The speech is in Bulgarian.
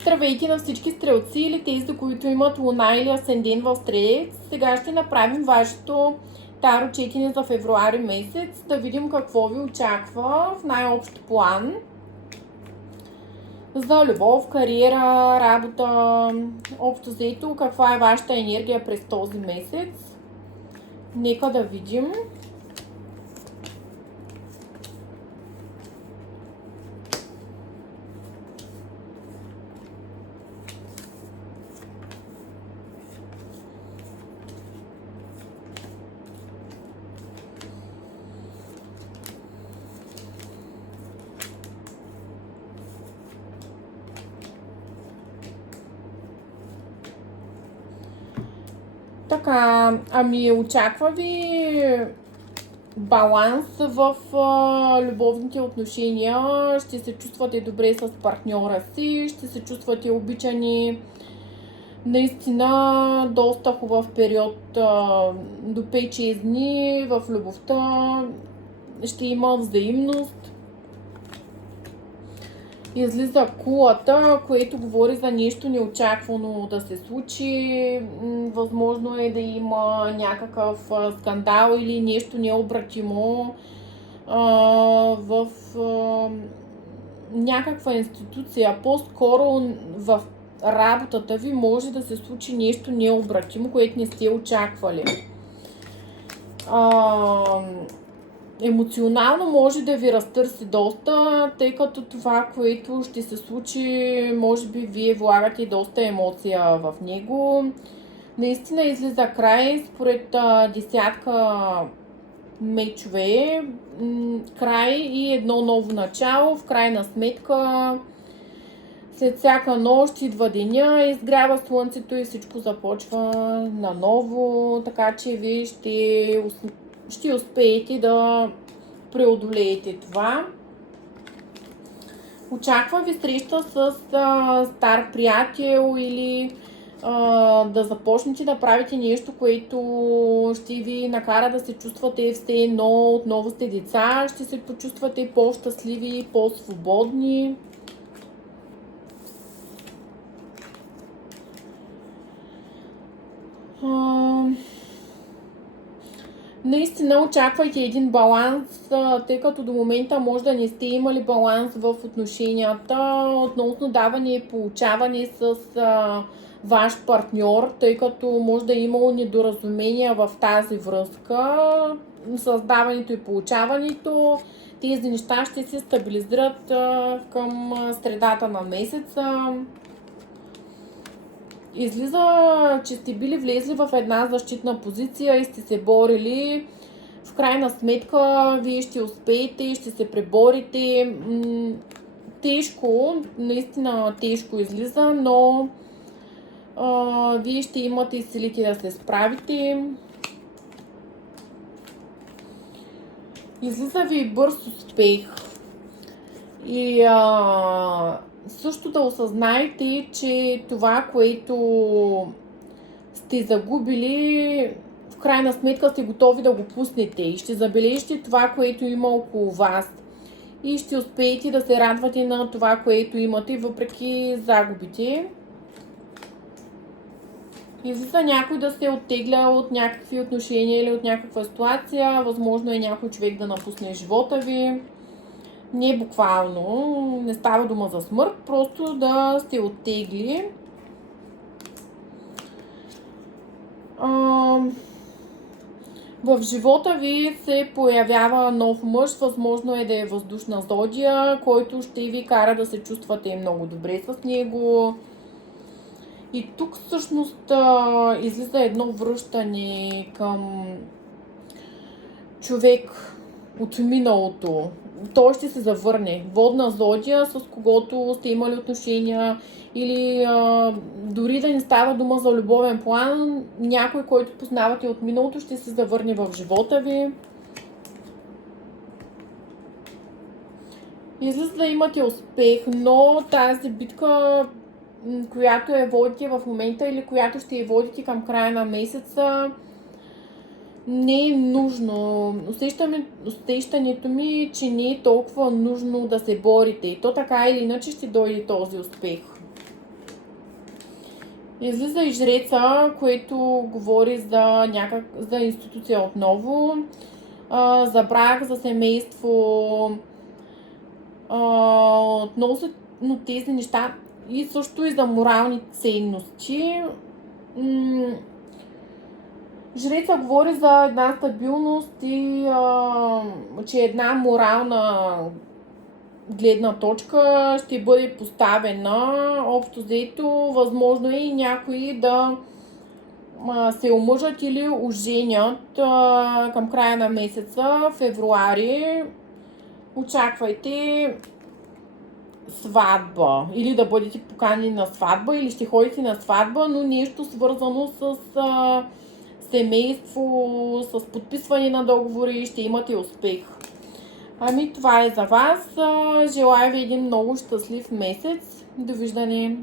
Здравейте на всички стрелци или тези, които имат луна или асцендент в стрелец. Сега ще направим вашето таро четене за февруари месец, да видим какво ви очаква в най-общ план. За любов, кариера, работа, общо взето, каква е вашата енергия през този месец. Нека да видим. Така, очаква ви баланс в любовните отношения, ще се чувствате добре с партньора си, ще се чувствате обичани. Наистина доста хубав период до 5-6 дни в любовта, ще има взаимност. Излиза кулата, което говори за нещо неочаквано да се случи. Възможно е да има някакъв скандал или нещо необратимо в някаква институция. По-скоро в работата ви може да се случи нещо необратимо, което не сте очаквали. Емоционално може да ви разтърси доста, тъй като това, което ще се случи, може би вие влагате доста емоция в него. Наистина излиза край, според десятка мечове, край и едно ново начало, в крайна сметка. След всяка нощ идва деня, изгрява слънцето и всичко започва наново, така че вие ще успеете да преодолеете това. Очаква ви среща с стар приятел или да започнете да правите нещо, което ще ви накара да се чувствате все едно, отново сте деца, ще се почувствате по-щастливи, по-свободни. Наистина очаквайте един баланс, тъй като до момента може да не сте имали баланс в отношенията относно даване и получаване с ваш партньор, тъй като може да е имало недоразумения в тази връзка, създаването и получаването. Тези неща ще се стабилизират към средата на месеца. Излиза, че сте били влезли в една защитна позиция и сте се борили. В крайна сметка вие ще успеете, ще се преборите. Тежко, наистина тежко излиза, но вие ще имате силите да се справите. Излиза ви бърз успех. И също да осъзнаете, че това, което сте загубили, в крайна сметка сте готови да го пуснете и ще забележите това, което има около вас. И ще успеете да се радвате на това, което имате, въпреки загубите. Излиза някой да се оттегля от някакви отношения или от някаква ситуация. Възможно е някой човек да напусне живота ви. Не буквално, не става дума за смърт, просто да сте оттегли. В живота ви се появява нов мъж, възможно е да е въздушна зодия, който ще ви кара да се чувствате много добре с него. И тук всъщност излиза едно връщане към човек от миналото. Той ще се завърне. Водна зодия, с когото сте имали отношения, или дори да не става дума за любовен план, някой, който познавате от миналото, ще се завърне в живота ви. Излиза да имате успех, но тази битка, която я водите в момента или която ще я водите към края на месеца, не е нужно. Усещането ми е, че не е толкова нужно да се борите. И то така или иначе ще дойде този успех. Излиза и жреца, което говори за институция отново, за брак, за семейство, относно тези неща и също и за морални ценности. Жреца говори за една стабилност и че една морална гледна точка ще бъде поставена. Общо взето, възможно е и някои да се омъжат или оженят към края на месеца, февруари. Очаквайте сватба или да бъдете поканени на сватба или ще ходите на сватба, но нещо свързано с семейство, с подписване на договори, ще имате успех. Това е за вас. Желая ви един много щастлив месец. Довиждане!